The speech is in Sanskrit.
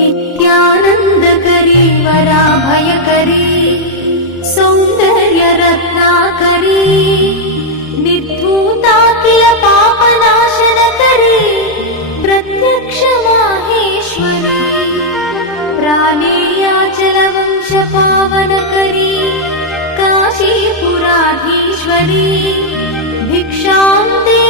नित्यानन्दकरी वराभयकरी सौन्दर्यरत्नाकरी निर्धूताखिल पापनाशनकरी प्रत्यक्ष माहेश्वरी प्राणेयाचलवंशपावनकरी काशीपुराधीश्वरी भिक्षां ते